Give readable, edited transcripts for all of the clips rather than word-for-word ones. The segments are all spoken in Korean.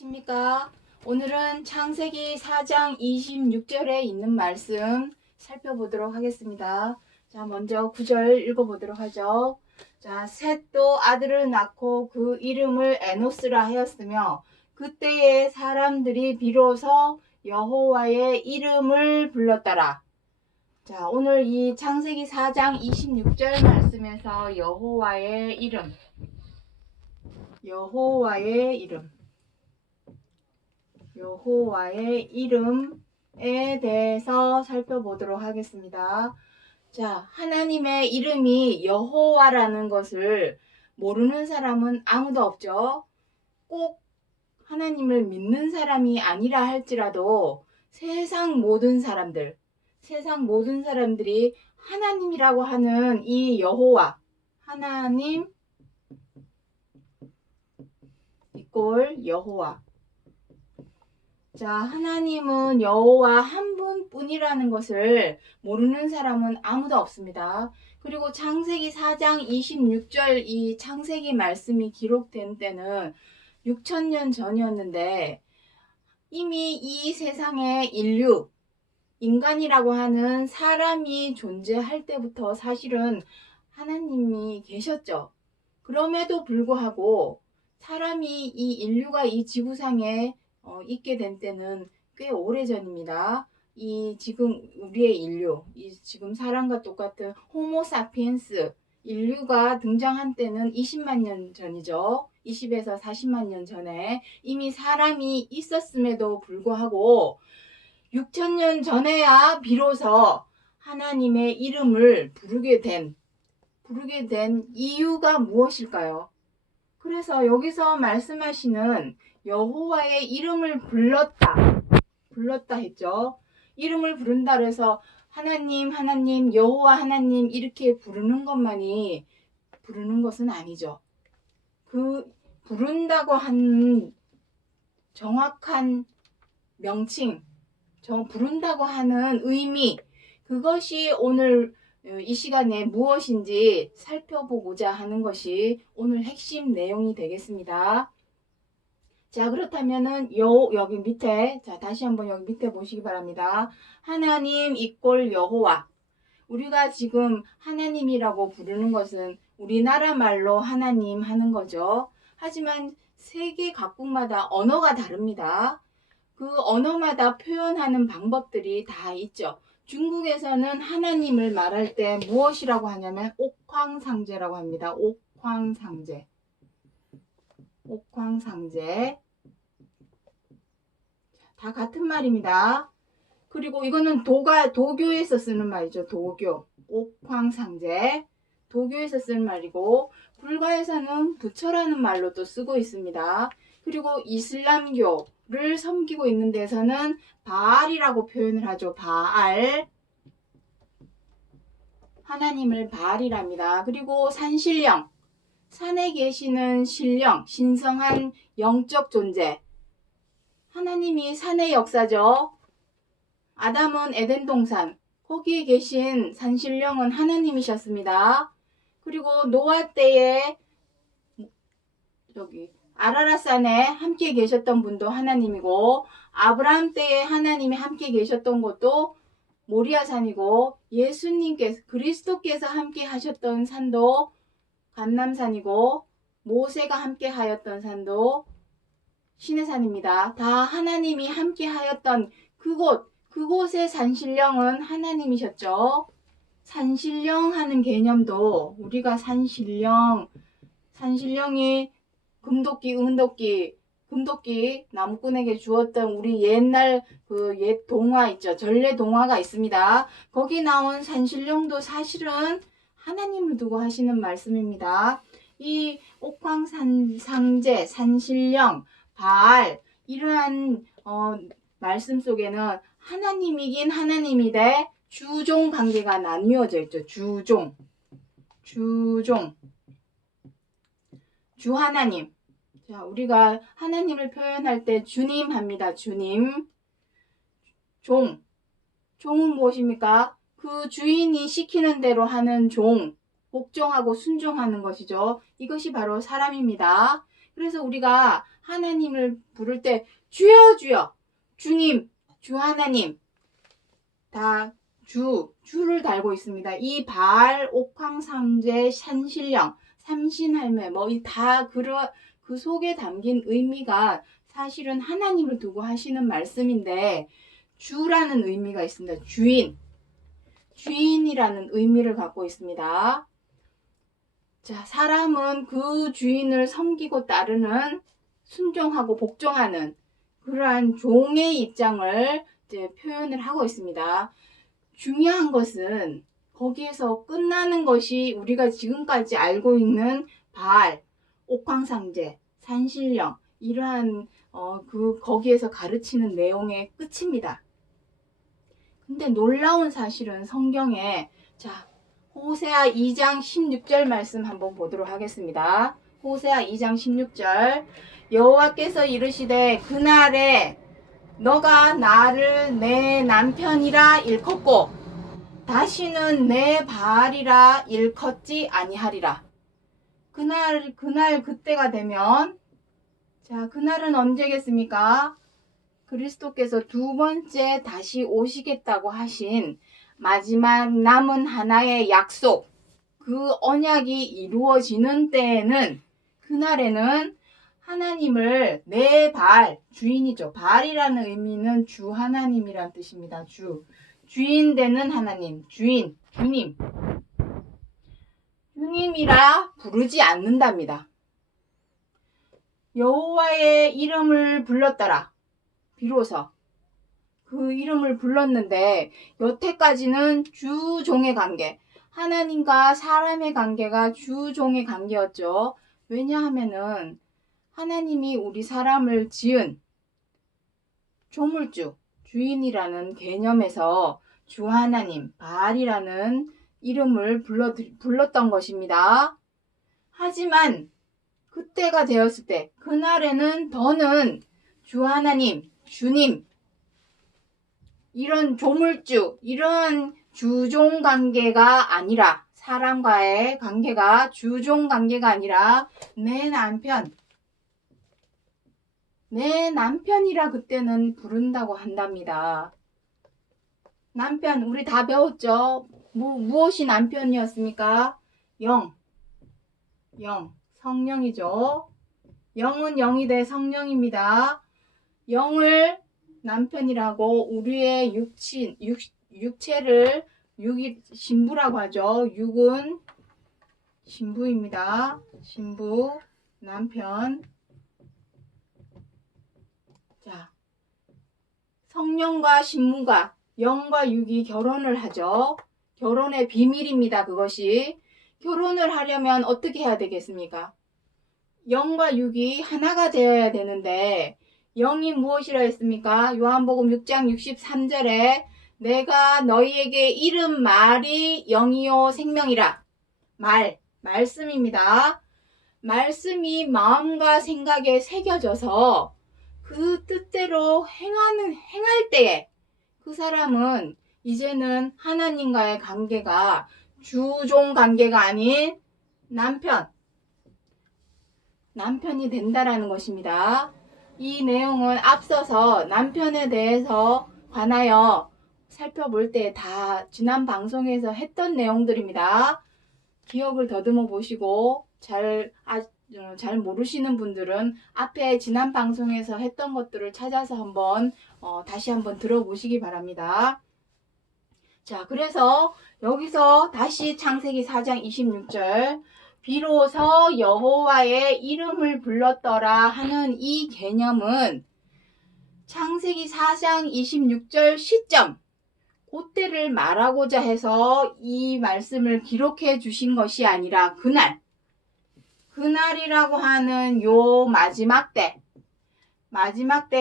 안녕하십니까? 오늘은 창세기 4장 26절에 있는 말씀 살펴보도록 하겠습니다. 자, 먼저 9절 읽어보도록 하죠. 자, 셋도 아들을 낳고 그 이름을 에노스라 하였으며 그때의 사람들이 비로소 여호와의 이름을 불렀더라. 자, 오늘 이 창세기 4장 26절 말씀에서 여호와의 이름에 대해서 살펴보도록 하겠습니다. 자, 하나님의 이름이 여호와라는 것을 모르는 사람은 아무도 없죠. 꼭 하나님을 믿는 사람이 아니라 할지라도 세상 모든 사람들이 하나님이라고 하는 이 여호와, 하나님 이꼴 여호와. 자, 하나님은 여호와 한 분뿐이라는 것을 모르는 사람은 아무도 없습니다. 그리고 창세기 4장 26절 이 창세기 말씀이 기록된 때는 6,000년 전이었는데 이미 이 세상에 인간이라고 하는 사람이 존재할 때부터 사실은 하나님이 계셨죠. 그럼에도 불구하고 사람이 이 인류가 이 지구상에 있게 된 때는 꽤 오래전입니다. 이 지금 우리의 인류, 이 지금 사람과 똑같은 호모사피엔스 인류가 등장한 때는 20만 년 전이죠. 20에서 40만 년 전에 이미 사람이 있었음에도 불구하고 6,000년 전에야 비로소 하나님의 이름을 부르게 된 이유가 무엇일까요? 그래서 여기서 말씀하시는 여호와의 이름을 불렀다 했죠. 이름을 부른다 그래서 하나님, 여호와 하나님 이렇게 부르는 것만이 부르는 것은 아니죠. 그 부른다고 하는 정확한 명칭, 부른다고 하는 의미, 그것이 오늘 이 시간에 무엇인지 살펴보고자 하는 것이 오늘 핵심 내용이 되겠습니다. 자, 그렇다면은 여기 밑에, 자, 다시 한번 여기 밑에 보시기 바랍니다. 하나님 이꼴 여호와. 우리가 지금 하나님이라고 부르는 것은 우리나라 말로 하나님 하는 거죠. 하지만 세계 각국마다 언어가 다릅니다. 그 언어마다 표현하는 방법들이 다 있죠. 중국에서는 하나님을 말할 때 무엇이라고 하냐면 옥황상제라고 합니다. 옥황상제. 다 같은 말입니다. 그리고 이거는 도교에서 쓰는 말이죠. 도교. 옥황상제. 도교에서 쓰는 말이고 불가에서는 부처라는 말로 또 쓰고 있습니다. 그리고 이슬람교를 섬기고 있는 데서는 바알이라고 표현을 하죠. 바알. 하나님을 바알이랍니다. 그리고 산신령. 산에 계시는 신령, 신성한 영적 존재. 하나님이 산의 역사죠. 아담은 에덴 동산. 거기에 계신 산신령은 하나님이셨습니다. 그리고 노아 때에 아라랏산에 함께 계셨던 분도 하나님이고 아브라함 때에 하나님이 함께 계셨던 것도 모리아산이고 예수님께서 그리스도께서 함께 하셨던 산도 감람산이고 모세가 함께 하였던 산도 시내산입니다. 다 하나님이 함께 하였던 그곳의 산신령은 하나님이셨죠. 산신령 하는 개념도 우리가 산신령이 금도끼 나무꾼에게 주었던 우리 옛날 그 옛 동화 있죠. 전래 동화가 있습니다. 거기 나온 산신령도 사실은 하나님을 두고 하시는 말씀입니다. 이 옥황상제, 산신령, 바알 이러한 말씀 속에는 하나님이긴 하나님이되 주종 관계가 나뉘어져 있죠. 주 하나님. 자, 우리가 하나님을 표현할 때 주님 합니다. 주님. 종은 무엇입니까? 그 주인이 시키는 대로 하는 복종하고 순종하는 것이죠. 이것이 바로 사람입니다. 그래서 우리가 하나님을 부를 때 주여 주여, 주님, 주 하나님, 다 주를 달고 있습니다. 이 바알, 옥황상제, 산신령, 삼신할매 그 속에 담긴 의미가 사실은 하나님을 두고 하시는 말씀인데 주라는 의미가 있습니다. 주인이라는 의미를 갖고 있습니다. 자, 사람은 그 주인을 섬기고 따르는, 순종하고 복종하는 그러한 종의 입장을 이제 표현을 하고 있습니다. 중요한 것은 거기에서 끝나는 것이 우리가 지금까지 알고 있는 바알, 옥황상제, 산신령 이러한 거기에서 가르치는 내용의 끝입니다. 근데 놀라운 사실은 성경에, 자, 호세아 2장 16절 말씀 한번 보도록 하겠습니다. 호세아 2장 16절. 여호와께서 이르시되 그날에 너가 나를 내 남편이라 일컫고 다시는 내 바알이라 일컫지 아니하리라. 그때가 되면, 자, 그날은 언제겠습니까? 그리스도께서 두 번째 다시 오시겠다고 하신 마지막 남은 하나의 약속, 그 언약이 이루어지는 때에는, 그날에는 하나님을 내 바알, 주인이죠. 바알이라는 의미는 주 하나님이란 뜻입니다. 주인 되는 하나님, 주님이라 부르지 않는답니다. 여호와의 이름을 불렀더라. 비로소 그 이름을 불렀는데 여태까지는 주종의 관계, 하나님과 사람의 관계가 주종의 관계였죠. 왜냐하면은 하나님이 우리 사람을 지은 조물주, 주인이라는 개념에서 주 하나님, 바알이라는 이름을 불렀던 것입니다. 하지만 그때가 되었을 때, 그날에는 더는 주 하나님, 주님, 이런 조물주, 이런 주종 관계가 아니라, 사람과의 관계가 주종 관계가 아니라 내 남편이라 그때는 부른다고 한답니다. 남편, 우리 다 배웠죠? 무엇이 남편이었습니까? 영, 성령이죠. 영은 영이 돼 성령입니다. 영을 남편이라고, 우리의 육체를 신부라고 하죠. 육은 신부입니다. 신부, 남편. 자, 성령과 신부가, 영과 육이 결혼을 하죠. 결혼의 비밀입니다. 그것이. 결혼을 하려면 어떻게 해야 되겠습니까? 영과 육이 하나가 되어야 되는데, 영이 무엇이라 했습니까? 요한복음 6장 63절에 내가 너희에게 이른 말이 영이요 생명이라. 말씀입니다. 말씀이 마음과 생각에 새겨져서 그 뜻대로 행할 때에 그 사람은 이제는 하나님과의 관계가 주종 관계가 아닌 남편이 된다라는 것입니다. 이 내용은 앞서서 남편에 대해서 관하여 살펴볼 때 다 지난 방송에서 했던 내용들입니다. 기억을 더듬어 보시고 잘 모르시는 분들은 앞에 지난 방송에서 했던 것들을 찾아서 다시 한번 들어보시기 바랍니다. 자, 그래서 여기서 다시 창세기 4장 26절, 비로소 여호와의 이름을 불렀더라 하는 이 개념은 창세기 4장 26절 시점, 그때를 말하고자 해서 이 말씀을 기록해 주신 것이 아니라 그날이라고 하는 요 마지막 때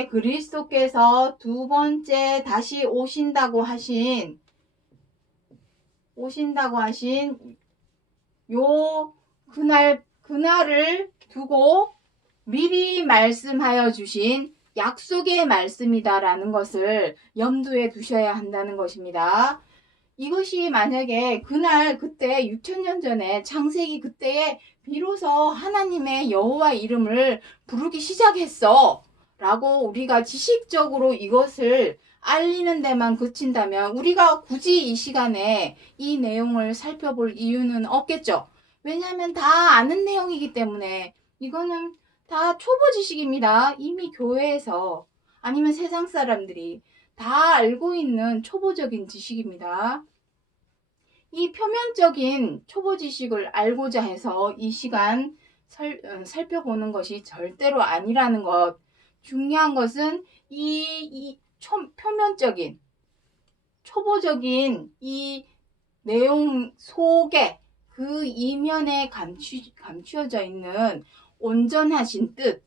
그리스도께서 두 번째 다시 오신다고 하신 요 그날을 두고 미리 말씀하여 주신 약속의 말씀이다라는 것을 염두에 두셔야 한다는 것입니다. 이것이 만약에 그날 그때 6천년 전에 창세기 그때에 비로소 하나님의 여호와 이름을 부르기 시작했어 라고 우리가 지식적으로 이것을 알리는 데만 그친다면 우리가 굳이 이 시간에 이 내용을 살펴볼 이유는 없겠죠. 왜냐하면 다 아는 내용이기 때문에 이거는 다 초보 지식입니다. 이미 교회에서 아니면 세상 사람들이 다 알고 있는 초보적인 지식입니다. 이 표면적인 초보 지식을 알고자 해서 이 시간 살펴보는 것이 절대로 아니라는 것. 중요한 것은 표면적인 초보적인 이 내용 속에 그 이면에 감추어져 있는 온전하신 뜻,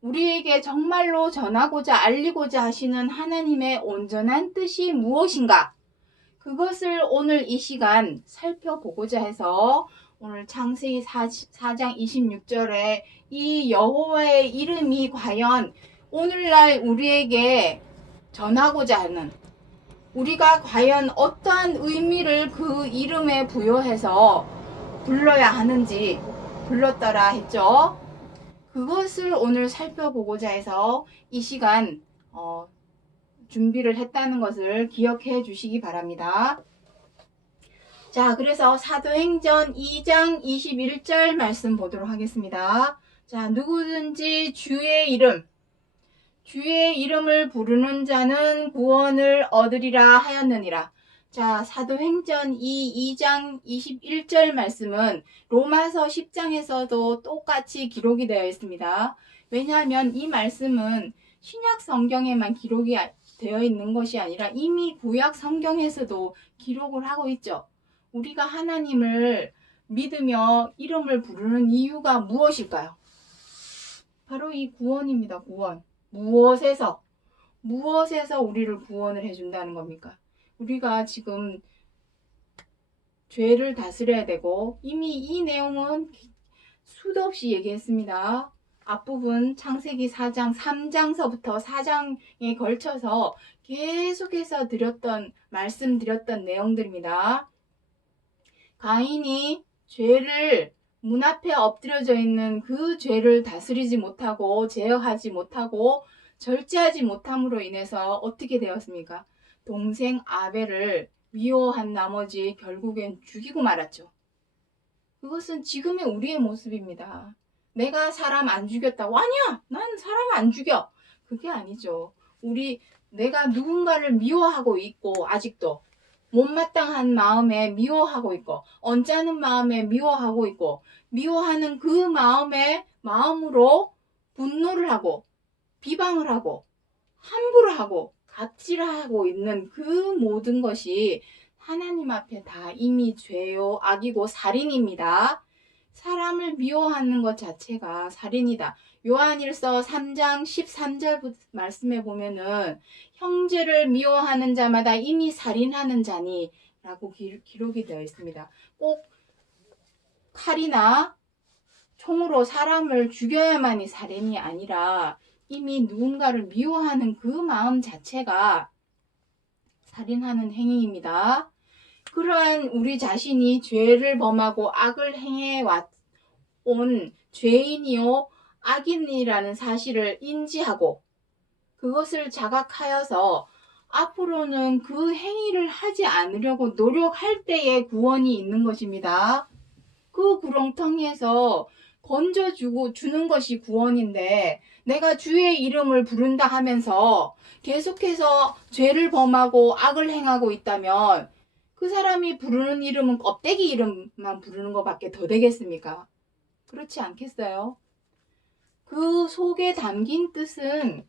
우리에게 정말로 전하고자 알리고자 하시는 하나님의 온전한 뜻이 무엇인가? 그것을 오늘 이 시간 살펴보고자 해서 오늘 창세기 4장 26절에 이 여호와의 이름이 과연 오늘날 우리에게 전하고자 하는, 우리가 과연 어떠한 의미를 그 이름에 부여해서 불러야 하는지 불렀더라 했죠. 그것을 오늘 살펴보고자 해서 이 시간 준비를 했다는 것을 기억해 주시기 바랍니다. 자, 그래서 사도행전 2장 21절 말씀 보도록 하겠습니다. 자, 누구든지 주의 이름을 부르는 자는 구원을 얻으리라 하였느니라. 자, 사도행전 2장 21절 말씀은 로마서 10장에서도 똑같이 기록이 되어 있습니다. 왜냐하면 이 말씀은 신약 성경에만 기록이 되어 있는 것이 아니라 이미 구약 성경에서도 기록을 하고 있죠. 우리가 하나님을 믿으며 이름을 부르는 이유가 무엇일까요? 바로 이 구원입니다. 구원. 무엇에서 우리를 구원을 해준다는 겁니까? 우리가 지금 죄를 다스려야 되고, 이미 이 내용은 수도 없이 얘기했습니다. 앞부분 창세기 4장 3장서부터 4장에 걸쳐서 계속해서 말씀드렸던 내용들입니다. 가인이 죄를 문 앞에 엎드려져 있는 그 죄를 다스리지 못하고 제어하지 못하고 절제하지 못함으로 인해서 어떻게 되었습니까? 동생 아벨을 미워한 나머지 결국엔 죽이고 말았죠. 그것은 지금의 우리의 모습입니다. 내가 사람 안 죽였다고, 아니야, 난 사람 안 죽여. 그게 아니죠. 내가 누군가를 미워하고 있고, 아직도 못마땅한 마음에 미워하고 있고, 언짢은 마음에 미워하고 있고, 미워하는 그 마음으로 분노를 하고 비방을 하고 함부로 하고 갑질하고 있는 그 모든 것이 하나님 앞에 다 이미 죄요, 악이고 살인입니다. 사람을 미워하는 것 자체가 살인이다. 요한일서 3장 13절 말씀에 보면은 형제를 미워하는 자마다 이미 살인하는 자니 라고 기록이 되어 있습니다. 꼭 칼이나 총으로 사람을 죽여야만이 살인이 아니라 이미 누군가를 미워하는 그 마음 자체가 살인하는 행위입니다. 그러한 우리 자신이 죄를 범하고 악을 행해온 죄인이요 악인이라는 사실을 인지하고 그것을 자각하여서 앞으로는 그 행위를 하지 않으려고 노력할 때에 구원이 있는 것입니다. 그 구렁텅이에서 건져주는 것이 구원인데, 내가 주의 이름을 부른다 하면서 계속해서 죄를 범하고 악을 행하고 있다면 그 사람이 부르는 이름은 껍데기 이름만 부르는 것밖에 더 되겠습니까? 그렇지 않겠어요? 그 속에 담긴 뜻은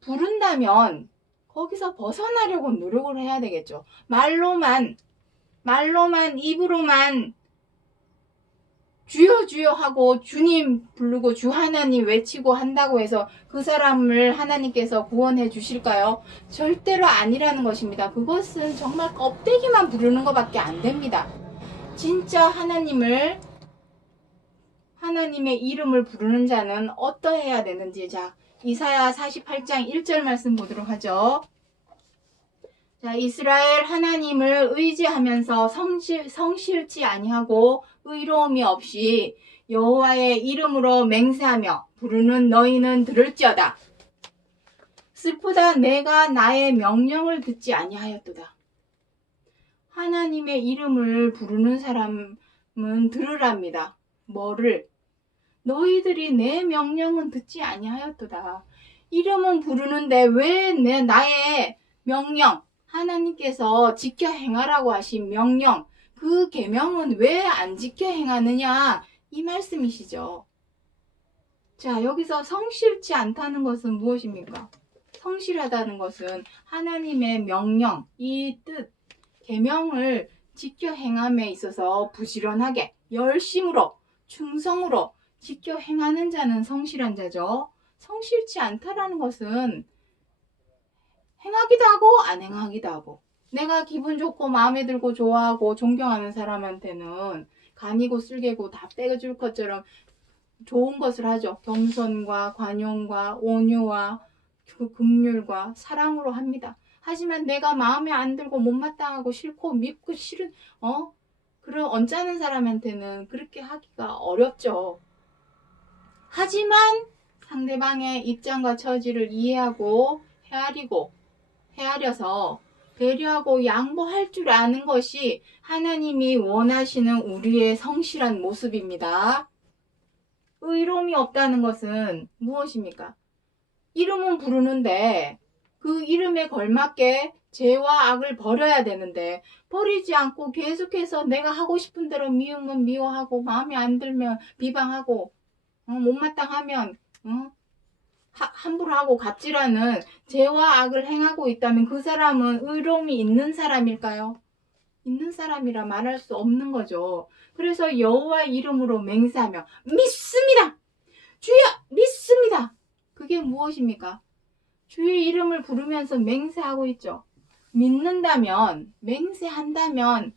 부른다면 거기서 벗어나려고 노력을 해야 되겠죠. 말로만 입으로만 주여 주여 하고 주님 부르고 주 하나님 외치고 한다고 해서 그 사람을 하나님께서 구원해 주실까요? 절대로 아니라는 것입니다. 그것은 정말 껍데기만 부르는 것밖에 안 됩니다. 진짜 하나님의 이름을 부르는 자는 어떠해야 되는지, 자, 이사야 48장 1절 말씀 보도록 하죠. 자, 이스라엘 하나님을 의지하면서 성실치 아니하고 의로움이 없이 여호와의 이름으로 맹세하며 부르는 너희는 들을지어다. 슬프다. 내가 나의 명령을 듣지 아니하였도다. 하나님의 이름을 부르는 사람은 들으랍니다. 뭐를? 너희들이 내 명령은 듣지 아니하였도다. 이름은 부르는데 왜 나의 명령, 하나님께서 지켜 행하라고 하신 명령, 그 계명은 왜 안 지켜 행하느냐, 이 말씀이시죠. 자, 여기서 성실치 않다는 것은 무엇입니까? 성실하다는 것은 하나님의 명령, 이 뜻, 계명을 지켜 행함에 있어서 부지런하게 열심으로 충성으로 지켜 행하는 자는 성실한 자죠. 성실치 않다라는 것은 행하기도 하고 안 행하기도 하고, 내가 기분 좋고 마음에 들고 좋아하고 존경하는 사람한테는 간이고 쓸개고 다 떼줄 것처럼 좋은 것을 하죠. 겸손과 관용과 온유와 긍휼과 사랑으로 합니다. 하지만 내가 마음에 안 들고 못마땅하고 싫고 밉고 싫은 그런 언짢은 사람한테는 그렇게 하기가 어렵죠. 하지만 상대방의 입장과 처지를 이해하고 헤아려서 배려하고 양보할 줄 아는 것이 하나님이 원하시는 우리의 성실한 모습입니다. 의로움이 없다는 것은 무엇입니까? 이름은 부르는데 그 이름에 걸맞게 죄와 악을 버려야 되는데 버리지 않고 계속해서 내가 하고 싶은 대로 미우면 미워하고 마음에 안 들면 비방하고 못마땅하면 함부로 하고 갑질하는 죄와 악을 행하고 있다면 그 사람은 의로움이 있는 사람일까요? 있는 사람이라 말할 수 없는 거죠. 그래서 여호와의 이름으로 맹세하며 믿습니다. 주여 믿습니다. 그게 무엇입니까? 주의 이름을 부르면서 맹세하고 있죠. 믿는다면, 맹세한다면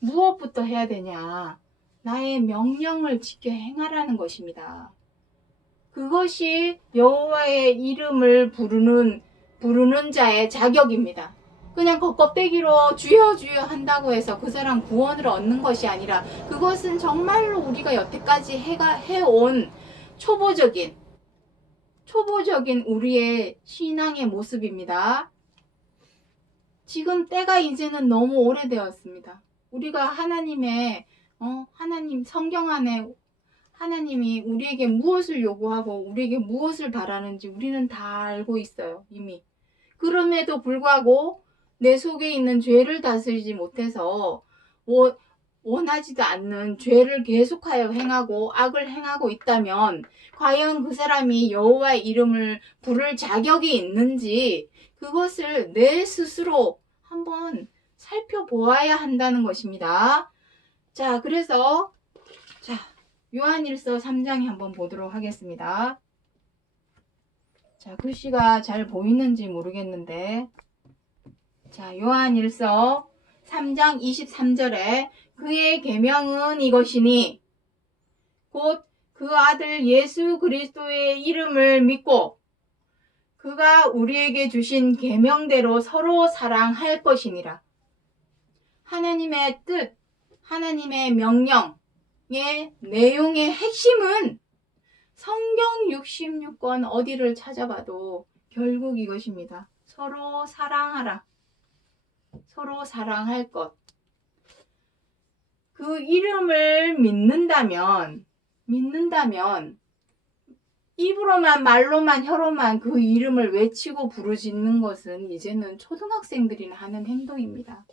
무엇부터 해야 되냐? 나의 명령을 지켜 행하라는 것입니다. 그것이 여호와의 이름을 부르는 자의 자격입니다. 그냥 겉껍데기로 주여 주여 한다고 해서 그 사람 구원을 얻는 것이 아니라 그것은 정말로 우리가 여태까지 해온 초보적인 우리의 신앙의 모습입니다. 지금 때가 이제는 너무 오래되었습니다. 우리가 하나님 성경 안에 하나님이 우리에게 무엇을 요구하고 우리에게 무엇을 바라는지 우리는 다 알고 있어요. 이미. 그럼에도 불구하고 내 속에 있는 죄를 다스리지 못해서 원하지도 않는 죄를 계속하여 행하고 악을 행하고 있다면 과연 그 사람이 여호와의 이름을 부를 자격이 있는지 그것을 내 스스로 한번 살펴보아야 한다는 것입니다. 자, 그래서 요한일서 3장에 한번 보도록 하겠습니다. 자, 글씨가 잘 보이는지 모르겠는데 자, 요한일서 3장 23절에 그의 계명은 이것이니 곧 그 아들 예수 그리스도의 이름을 믿고 그가 우리에게 주신 계명대로 서로 사랑할 것이니라. 하나님의 뜻, 하나님의 명령의 내용의 핵심은 성경 66권 어디를 찾아봐도 결국 이것입니다. 서로 사랑하라. 서로 사랑할 것. 그 이름을 믿는다면 입으로만 말로만 혀로만 그 이름을 외치고 부르짖는 것은 이제는 초등학생들이나 하는 행동입니다.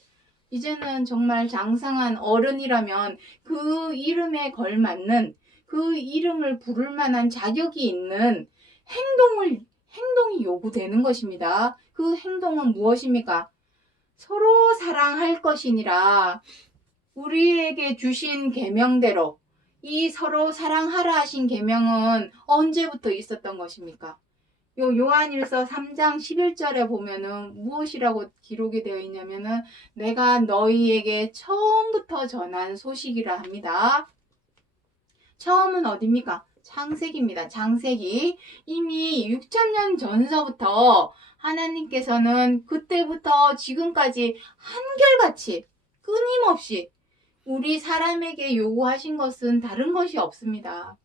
이제는 정말 장성한 어른이라면 그 이름에 걸맞는 그 이름을 부를 만한 자격이 있는 행동이 요구되는 것입니다. 그 행동은 무엇입니까? 서로 사랑할 것이니라. 우리에게 주신 계명대로 이 서로 사랑하라 하신 계명은 언제부터 있었던 것입니까? 요한일서 3장 11절에 보면은 무엇이라고 기록이 되어 있냐면은 내가 너희에게 처음부터 전한 소식이라 합니다. 처음은 어디입니까? 창세기입니다. 창세기. 이미 6,000년 전서부터 하나님께서는 그때부터 지금까지 한결같이 끊임없이 우리 사람에게 요구하신 것은 다른 것이 없습니다.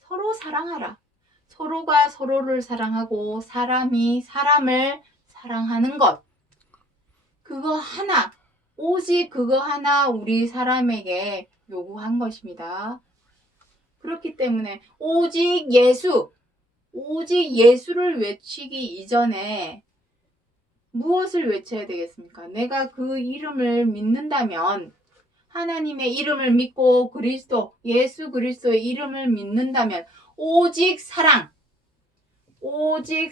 서로 사랑하라. 서로가 서로를 사랑하고 사람이 사람을 사랑하는 것. 그거 하나, 오직 그거 하나 우리 사람에게 요구한 것입니다. 그렇기 때문에 오직 예수를 외치기 이전에 무엇을 외쳐야 되겠습니까? 내가 그 이름을 믿는다면, 하나님의 이름을 믿고 예수 그리스도의 이름을 믿는다면 오직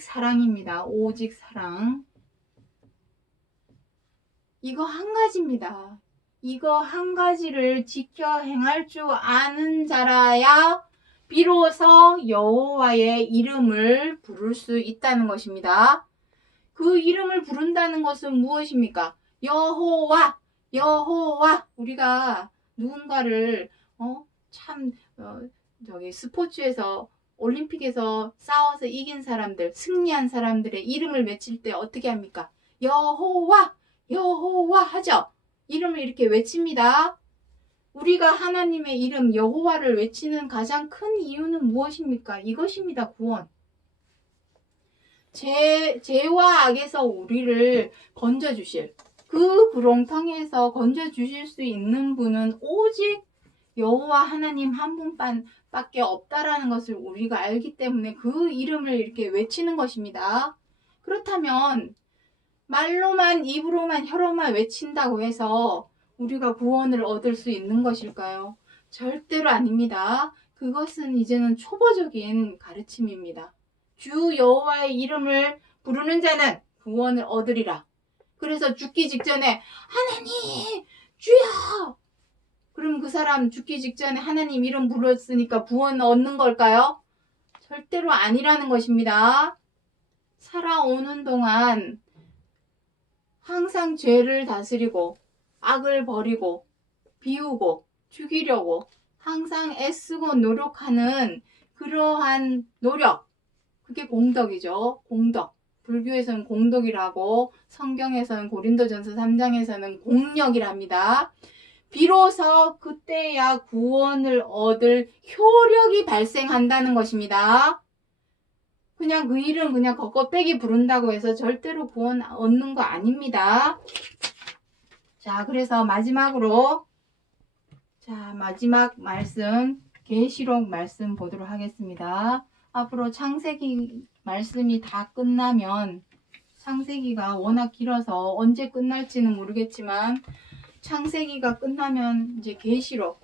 사랑입니다. 오직 사랑. 이거 한 가지입니다. 이거 한 가지를 지켜 행할 줄 아는 자라야 비로소 여호와의 이름을 부를 수 있다는 것입니다. 그 이름을 부른다는 것은 무엇입니까? 여호와. 우리가 누군가를 스포츠에서 올림픽에서 싸워서 이긴 사람들, 승리한 사람들의 이름을 외칠 때 어떻게 합니까? 여호와 하죠. 이름을 이렇게 외칩니다. 우리가 하나님의 이름 여호와를 외치는 가장 큰 이유는 무엇입니까? 이것입니다. 구원. 죄와 악에서 우리를 건져주실, 그 구렁텅이에서 건져주실 수 있는 분은 오직 여호와 하나님 한 분밖에 없다라는 것을 우리가 알기 때문에 그 이름을 이렇게 외치는 것입니다. 그렇다면 말로만, 입으로만, 혀로만 외친다고 해서 우리가 구원을 얻을 수 있는 것일까요? 절대로 아닙니다. 그것은 이제는 초보적인 가르침입니다. 주 여호와의 이름을 부르는 자는 구원을 얻으리라. 그래서 죽기 직전에 하나님 주여, 그럼 그 사람 죽기 직전에 하나님 이름 불렀으니까 구원 얻는 걸까요? 절대로 아니라는 것입니다. 살아오는 동안 항상 죄를 다스리고 악을 버리고 비우고 죽이려고 항상 애쓰고 노력하는 그러한 노력, 그게 공덕이죠. 공덕. 불교에서는 공덕이라고, 성경에서는 고린도전서 3장에서는 공력이랍니다. 비로소 그때야 구원을 얻을 효력이 발생한다는 것입니다. 그냥 그 이름 그냥 걷어빼기 부른다고 해서 절대로 구원 얻는 거 아닙니다. 자, 그래서 마지막으로 마지막 말씀, 계시록 말씀 보도록 하겠습니다. 앞으로 창세기 말씀이 다 끝나면, 창세기가 워낙 길어서 언제 끝날지는 모르겠지만 창세기가 끝나면 이제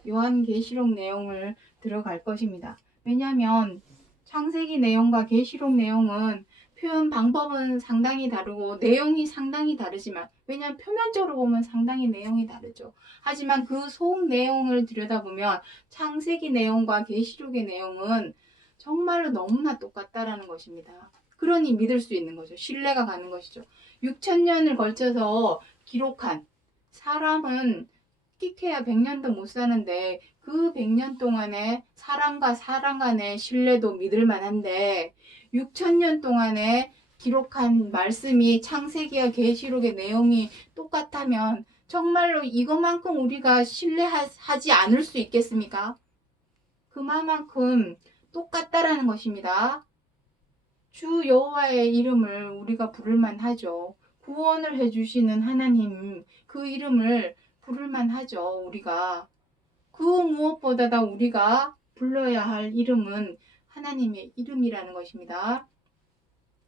요한계시록 내용을 들어갈 것입니다. 왜냐하면 창세기 내용과 계시록 내용은 표현 방법은 상당히 다르고 내용이 상당히 다르지만, 왜냐하면 표면적으로 보면 상당히 내용이 다르죠. 하지만 그 속 내용을 들여다보면 창세기 내용과 계시록의 내용은 정말로 너무나 똑같다라는 것입니다. 그러니 믿을 수 있는 거죠. 신뢰가 가는 것이죠. 6,000년을 걸쳐서 기록한, 사람은 끽해야 100년도 못 사는데 그 100년 동안에 사람과 사람 간의 신뢰도 믿을 만한데 6,000년 동안에 기록한 말씀이 창세기와 계시록의 내용이 똑같다면 정말로 이것만큼 우리가 신뢰하지 않을 수 있겠습니까? 그만큼 똑같다라는 것입니다. 주 여호와의 이름을 우리가 부를만 하죠. 구원을 해주시는 하나님, 그 이름을 부를만 하죠. 우리가 그 무엇보다도 우리가 불러야 할 이름은 하나님의 이름이라는 것입니다.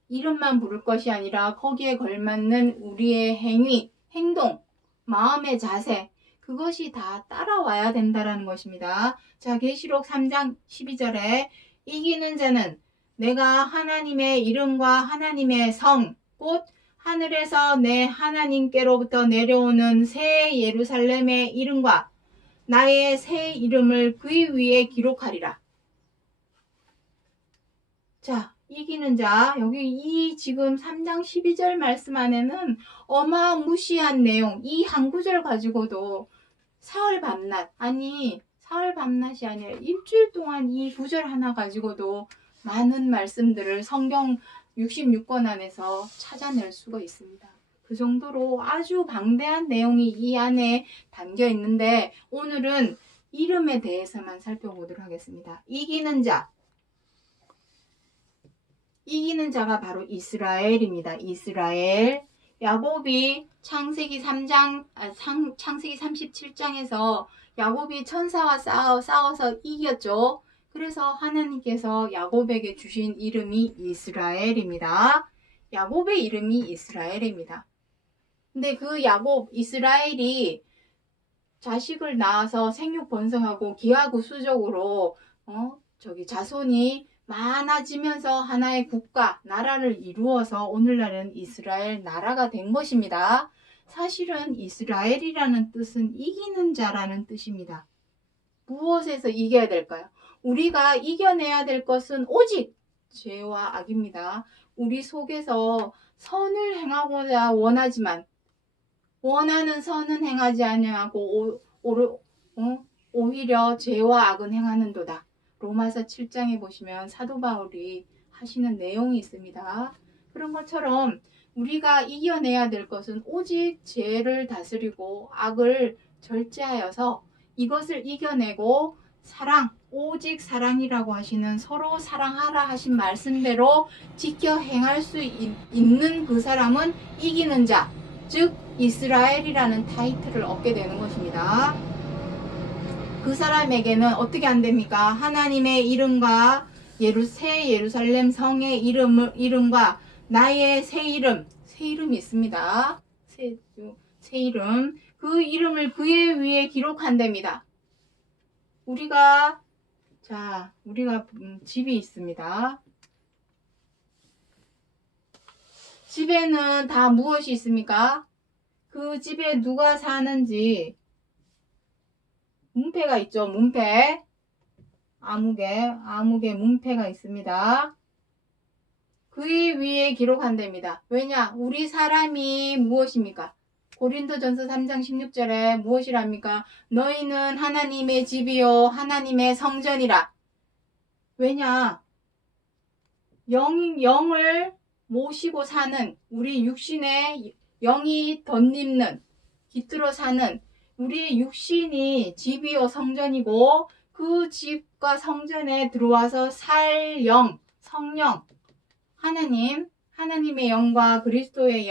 이름만 부를 것이 아니라 거기에 걸맞는 우리의 행동, 마음의 자세, 그것이 다 따라와야 된다는 것입니다. 자, 계시록 3장 12절에 이기는 자는 내가 하나님의 이름과 하나님의 성, 곧 하늘에서 내 하나님께로부터 내려오는 새 예루살렘의 이름과 나의 새 이름을 그 위에 기록하리라. 자, 이기는 자, 여기 이 지금 3장 12절 말씀 안에는 어마무시한 내용, 이 한 구절 가지고도 사흘 밤낮이 아니라 일주일 동안 이 구절 하나 가지고도 많은 말씀들을, 성경 66권 안에서 찾아낼 수가 있습니다. 그 정도로 아주 방대한 내용이 이 안에 담겨 있는데 오늘은 이름에 대해서만 살펴보도록 하겠습니다. 이기는 자. 이기는 자가 바로 이스라엘입니다. 이스라엘. 야곱이 창세기 37장에서 야곱이 천사와 싸워서 이겼죠. 그래서 하나님께서 야곱에게 주신 이름이 이스라엘입니다. 야곱의 이름이 이스라엘입니다. 근데 그 야곱, 이스라엘이 자식을 낳아서 생육 번성하고 기하구수적으로 자손이 많아지면서 하나의 국가, 나라를 이루어서 오늘날은 이스라엘 나라가 된 것입니다. 사실은 이스라엘이라는 뜻은 이기는 자라는 뜻입니다. 무엇에서 이겨야 될까요? 우리가 이겨내야 될 것은 오직 죄와 악입니다. 우리 속에서 선을 행하고자 원하지만 원하는 선은 행하지 아니하고 오히려 죄와 악은 행하는도다. 로마서 7장에 보시면 사도 바울이 하시는 내용이 있습니다. 그런 것처럼 우리가 이겨내야 될 것은 오직 죄를 다스리고 악을 절제하여서 이것을 이겨내고 사랑, 오직 사랑이라고 하시는 서로 사랑하라 하신 말씀대로 지켜 행할 수 있는 그 사람은 이기는 자, 즉 이스라엘이라는 타이틀을 얻게 되는 것입니다. 그 사람에게는 어떻게 안 됩니까? 하나님의 이름과 새 예루살렘 성의 이름과 나의 새 이름이 있습니다. 새 이름, 그 이름을 그의 위에 기록한답니다. 우리가 집이 있습니다. 집에는 다 무엇이 있습니까? 그 집에 누가 사는지 문패가 있죠. 문패. 암흑의 문패가 있습니다. 그 위에 기록한답니다. 왜냐? 우리 사람이 무엇입니까? 고린도전서 3장 16절에 무엇이랍니까? 너희는 하나님의 집이요 하나님의 성전이라. 왜냐? 영을 모시고 사는 우리 육신의 영이 덧입는 깃들어 사는 우리 육신이 집이요 성전이고 그 집과 성전에 들어와서 살 영, 성령, 하나님의 영과 그리스도의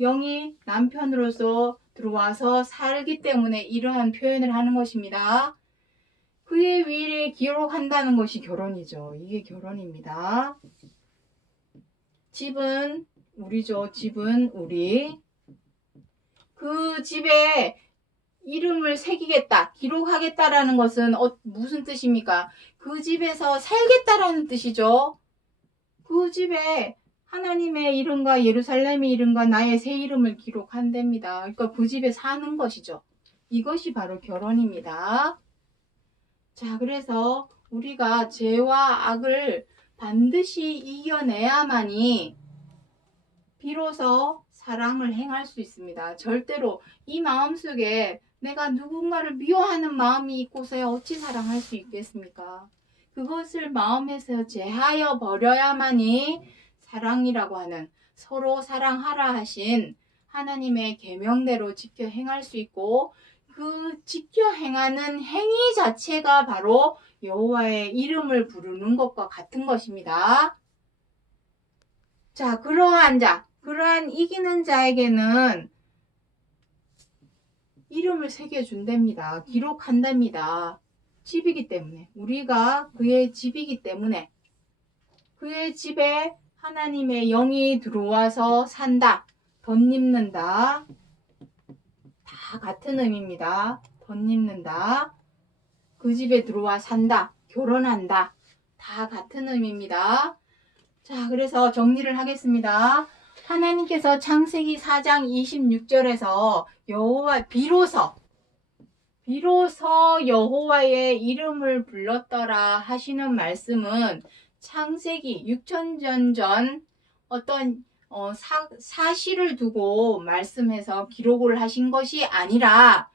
영이 남편으로서 들어와서 살기 때문에 이러한 표현을 하는 것입니다. 그의 위에 기록한다는 것이 결혼이죠. 이게 결혼입니다. 집은 우리죠. 집은 우리. 그 집에 이름을 새기겠다, 기록하겠다라는 것은 무슨 뜻입니까? 그 집에서 살겠다라는 뜻이죠. 그 집에 하나님의 이름과 예루살렘의 이름과 나의 새 이름을 기록한답니다. 그러니까 그 집에 사는 것이죠. 이것이 바로 결혼입니다. 자, 그래서 우리가 죄와 악을 반드시 이겨내야만이 비로소 사랑을 행할 수 있습니다. 절대로 이 마음속에 내가 누군가를 미워하는 마음이 있고서야 어찌 사랑할 수 있겠습니까? 그것을 마음에서 제하여 버려야만이 사랑이라고 하는 서로 사랑하라 하신 하나님의 계명대로 지켜 행할 수 있고 그 지켜 행하는 행위 자체가 바로 여호와의 이름을 부르는 것과 같은 것입니다. 자, 그러한 이기는 자에게는 이름을 새겨준답니다. 기록한답니다. 집이기 때문에, 우리가 그의 집이기 때문에 그의 집에 하나님의 영이 들어와서 산다, 덧입는다, 다 같은 의미입니다. 덧입는다, 그 집에 들어와 산다, 결혼한다, 다 같은 의미입니다. 자, 그래서 정리를 하겠습니다. 하나님께서 창세기 4장 26절에서 비로소 여호와의 이름을 불렀더라 하시는 말씀은 창세기 6,000년 전 어떤 사실을 두고 말씀해서 기록을 하신 것이 아니라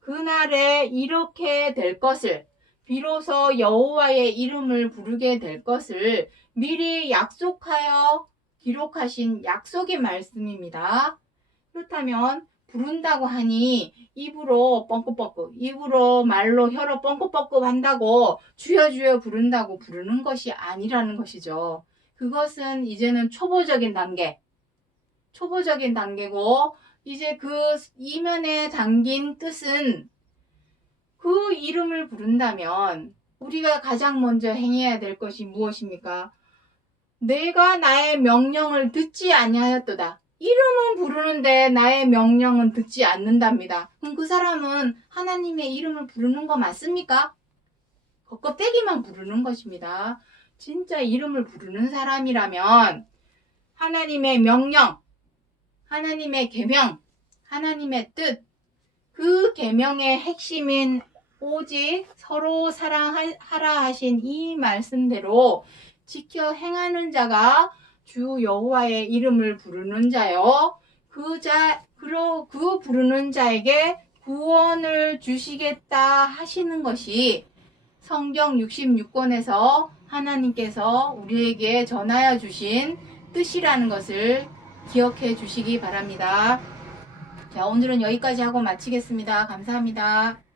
그날에 이렇게 될 것을 비로소 여호와의 이름을 부르게 될 것을 미리 약속하여 기록하신 약속의 말씀입니다. 그렇다면 부른다고 하니 입으로 뻥긋뻥긋, 입으로 말로 혀로 뻥긋뻥긋 한다고 주여 주여 부른다고 부르는 것이 아니라는 것이죠. 그것은 이제는 초보적인 단계고, 이제 그 이면에 담긴 뜻은 그 이름을 부른다면 우리가 가장 먼저 행해야 될 것이 무엇입니까? 내가 나의 명령을 듣지 아니하였도다. 이름은 부르는데 나의 명령은 듣지 않는답니다. 그럼 그 사람은 하나님의 이름을 부르는 거 맞습니까? 겉껍데기만 부르는 것입니다. 진짜 이름을 부르는 사람이라면 하나님의 명령, 하나님의 계명, 하나님의 뜻, 그 계명의 핵심인 오직 서로 사랑하라 하신 이 말씀대로 지켜 행하는 자가 주 여호와의 이름을 부르는 자요. 그 부르는 자에게 구원을 주시겠다 하시는 것이 성경 66권에서 하나님께서 우리에게 전하여 주신 뜻이라는 것을 기억해 주시기 바랍니다. 자, 오늘은 여기까지 하고 마치겠습니다. 감사합니다.